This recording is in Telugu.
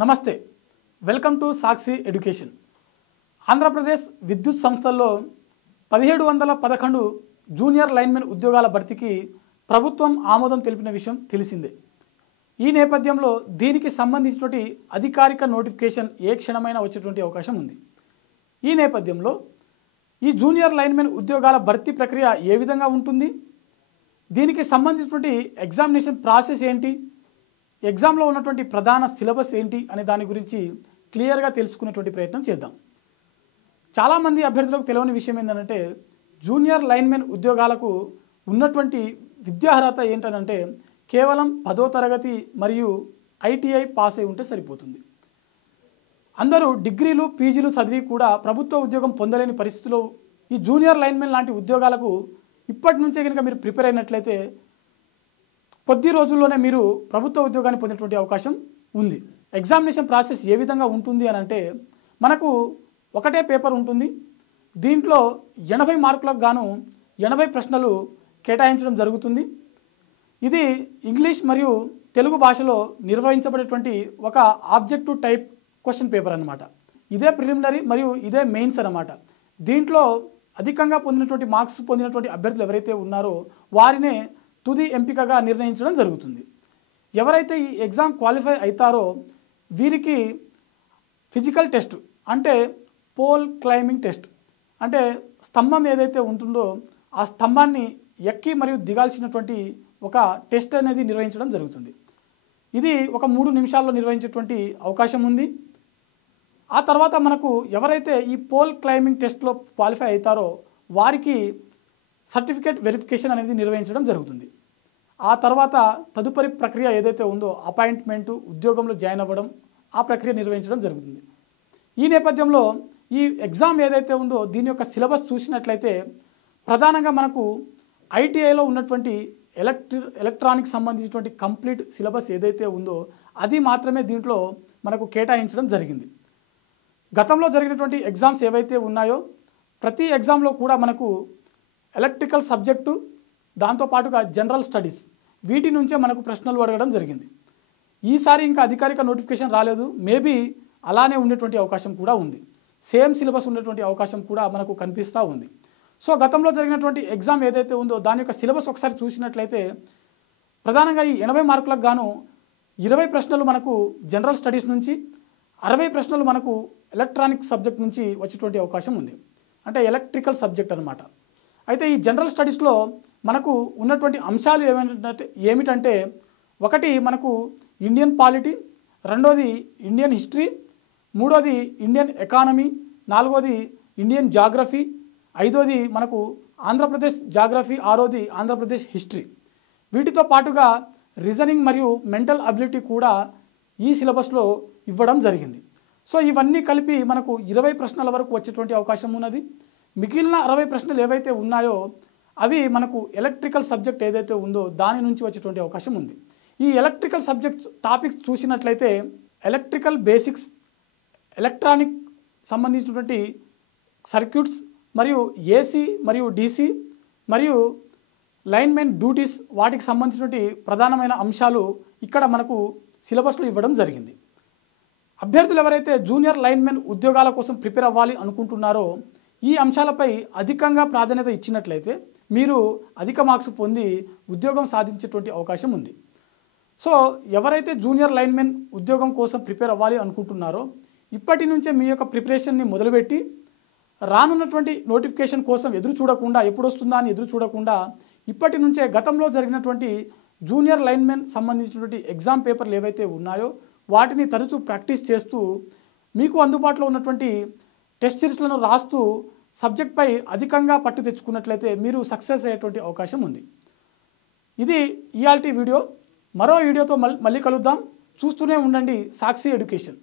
నమస్తే welcome to Sakshi education Andhra Pradesh విద్యుత్ సంస్థల్లో 1711 జూనియర్ లైన్మెన్ ఉద్యోగాల భర్తీకి ప్రభుత్వం ఆమోదం తెలిపిన విషయం తెలిసిందే। ఈ నేపథ్యంలో దీనికి సంబంధించినటువంటి అధికారిక నోటిఫికేషన్ ఏ క్షణమైనా వచ్చేటువంటి అవకాశం ఉంది। ఈ నేపథ్యంలో ఈ జూనియర్ లైన్మెన్ ఉద్యోగాల భర్తీ ప్రక్రియ ఏ విధంగా ఉంటుంది, దీనికి సంబంధించినటువంటి ఎగ్జామినేషన్ ప్రాసెస్ ఏంటి, ఎగ్జామ్లో ఉన్నటువంటి ప్రధాన సిలబస్ ఏంటి అనే దాని గురించి క్లియర్గా తెలుసుకునేటువంటి ప్రయత్నం చేద్దాం। చాలామంది అభ్యర్థులకు తెలియని విషయం ఏంటంటే జూనియర్ లైన్మెన్ ఉద్యోగాలకు ఉన్నటువంటి విద్యార్హత ఏంటంటే కేవలం 10వ తరగతి మరియు ఐటీఐ పాస్ అయి ఉంటే సరిపోతుంది। అందరూ డిగ్రీలు పీజీలు చదివి కూడా ప్రభుత్వ ఉద్యోగం పొందలేని పరిస్థితిలో ఈ జూనియర్ లైన్మెన్ లాంటి ఉద్యోగాలకు ఇప్పటి నుంచే కనుక మీరు ప్రిపేర్ అయినట్లయితే కొద్ది రోజుల్లోనే మీరు ప్రభుత్వ ఉద్యోగాన్ని పొందేటువంటి అవకాశం ఉంది। ఎగ్జామినేషన్ ప్రాసెస్ ఏ విధంగా ఉంటుంది అని అంటే మనకు ఒకటే పేపర్ ఉంటుంది। దీంట్లో 80 మార్కులకు గాను 80 ప్రశ్నలు కేటాయించడం జరుగుతుంది। ఇది ఇంగ్లీష్ మరియు తెలుగు భాషలో నిర్వహించబడేటువంటి ఒక ఆబ్జెక్టివ్ టైప్ క్వశ్చన్ పేపర్ అన్నమాట। ఇదే ప్రిలిమినరీ మరియు ఇదే మెయిన్స్ అన్నమాట। దీంట్లో అధికంగా పొందినటువంటి మార్క్స్ పొందినటువంటి అభ్యర్థులు ఎవరైతే ఉన్నారో వారినే తుది ఎంపికగా నిర్ణయించడం జరుగుతుంది। ఎవరైతే ఈ ఎగ్జామ్ క్వాలిఫై అవుతారో వీరికి ఫిజికల్ టెస్ట్ అంటే పోల్ క్లైంబింగ్ టెస్ట్ అంటే స్తంభం ఏదైతే ఉంటుందో ఆ స్తంభాన్ని ఎక్కి మరియు దిగాల్సినటువంటి ఒక టెస్ట్ అనేది నిర్వహించడం జరుగుతుంది। ఇది ఒక 3 నిమిషాల్లో నిర్వహించేటువంటి అవకాశం ఉంది। ఆ తర్వాత మనకు ఎవరైతే ఈ పోల్ క్లైంబింగ్ టెస్ట్లో క్వాలిఫై అవుతారో వారికి సర్టిఫికేట్ వెరిఫికేషన్ అనేది నిర్వహించడం జరుగుతుంది। ఆ తర్వాత తదుపరి ప్రక్రియ ఏదైతే ఉందో అపాయింట్మెంటు, ఉద్యోగంలో జాయిన్ అవ్వడం, ఆ ప్రక్రియ నిర్వహించడం జరుగుతుంది। ఈ నేపథ్యంలో ఈ ఎగ్జామ్ ఏదైతే ఉందో దీని యొక్క సిలబస్ చూసినట్లయితే ప్రధానంగా మనకు ఐటీఐలో ఉన్నటువంటి ఎలక్ట్రానిక్ సంబంధించినటువంటి కంప్లీట్ సిలబస్ ఏదైతే ఉందో అది మాత్రమే దీంట్లో మనకు కేటాయించడం జరిగింది। గతంలో జరిగినటువంటి ఎగ్జామ్స్ ఏవైతే ఉన్నాయో ప్రతి ఎగ్జామ్లో కూడా మనకు ఎలక్ట్రికల్ సబ్జెక్టు దాంతోపాటుగా జనరల్ స్టడీస్ వీటి నుంచే మనకు ప్రశ్నలు అడగడం జరిగింది। ఈసారి ఇంకా అధికారిక నోటిఫికేషన్ రాలేదు, మేబీ అలానే ఉండేటువంటి అవకాశం కూడా ఉంది, సేమ్ సిలబస్ ఉండేటువంటి అవకాశం కూడా మనకు కనిపిస్తూ ఉంది। సో గతంలో జరిగినటువంటి ఎగ్జామ్ ఏదైతే ఉందో దాని యొక్క సిలబస్ ఒకసారి చూసినట్లయితే ప్రధానంగా ఈ 80 మార్కులకు గాను 20 ప్రశ్నలు మనకు జనరల్ స్టడీస్ నుంచి, 60 ప్రశ్నలు మనకు ఎలక్ట్రానిక్ సబ్జెక్ట్ నుంచి వచ్చేటువంటి అవకాశం ఉంది, అంటే ఎలక్ట్రికల్ సబ్జెక్ట్ అన్నమాట। అయితే ఈ జనరల్ స్టడీస్లో మనకు ఉన్నటువంటి అంశాలు ఏమిటంటే ఒకటి మనకు ఇండియన్ పాలిటీ, రెండోది ఇండియన్ హిస్టరీ, మూడోది ఇండియన్ ఎకానమీ, నాలుగోది ఇండియన్ జాగ్రఫీ, ఐదోది మనకు ఆంధ్రప్రదేశ్ జాగ్రఫీ, ఆరోది ఆంధ్రప్రదేశ్ హిస్టరీ। వీటితో పాటుగా రీజనింగ్ మరియు మెంటల్ అబిలిటీ కూడా ఈ సిలబస్లో ఇవ్వడం జరిగింది। సో ఇవన్నీ కలిపి మనకు 20 ప్రశ్నల వరకు వచ్చేటువంటి అవకాశం ఉన్నది। మిగిలిన 60 ప్రశ్నలు ఏవైతే ఉన్నాయో అవి మనకు ఎలక్ట్రికల్ సబ్జెక్ట్ ఏదైతే ఉందో దాని నుంచి వచ్చేటువంటి అవకాశం ఉంది। ఈ ఎలక్ట్రికల్ సబ్జెక్ట్స్ టాపిక్స్ చూసినట్లయితే ఎలక్ట్రికల్ బేసిక్స్, ఎలక్ట్రానిక్ సంబంధించినటువంటి సర్క్యూట్స్ మరియు ఏసీ మరియు డీసీ మరియు లైన్మెన్ డ్యూటీస్ వాటికి సంబంధించినటువంటి ప్రధానమైన అంశాలు ఇక్కడ మనకు సిలబస్లో ఇవ్వడం జరిగింది। అభ్యర్థులు ఎవరైతే జూనియర్ లైన్మెన్ ఉద్యోగాల కోసం ప్రిపేర్ అవ్వాలి అనుకుంటున్నారో ఈ అంశాలపై అధికంగా ప్రాధాన్యత ఇచ్చినట్లయితే మీరు అధిక మార్క్స్ పొంది ఉద్యోగం సాధించేటువంటి అవకాశం ఉంది। సో ఎవరైతే జూనియర్ లైన్మెన్ ఉద్యోగం కోసం ప్రిపేర్ అవ్వాలి అనుకుంటున్నారో ఇప్పటి నుంచే మీ యొక్క ప్రిపరేషన్ని మొదలుపెట్టి రానున్నటువంటి నోటిఫికేషన్ కోసం ఎదురు చూడకుండా ఎప్పుడు వస్తుందా అని ఎదురు చూడకుండా ఇప్పటి నుంచే గతంలో జరిగినటువంటి జూనియర్ లైన్మెన్ సంబంధించినటువంటి ఎగ్జామ్ పేపర్లు ఏవైతే ఉన్నాయో వాటిని తరచూ ప్రాక్టీస్ చేస్తూ మీకు అందుబాటులో ఉన్నటువంటి టెస్ట్ సిరీస్లను రాస్తూ సబ్జెక్ట్పై అధికంగా పట్టు తెచ్చుకున్నట్లయితే మీరు సక్సెస్ అయ్యేటువంటి అవకాశం ఉంది। ఇది ఇయాల్టి వీడియో, మరో వీడియోతో మళ్ళీ కలుద్దాం। చూస్తూనే ఉండండి సాక్షి ఎడ్యుకేషన్।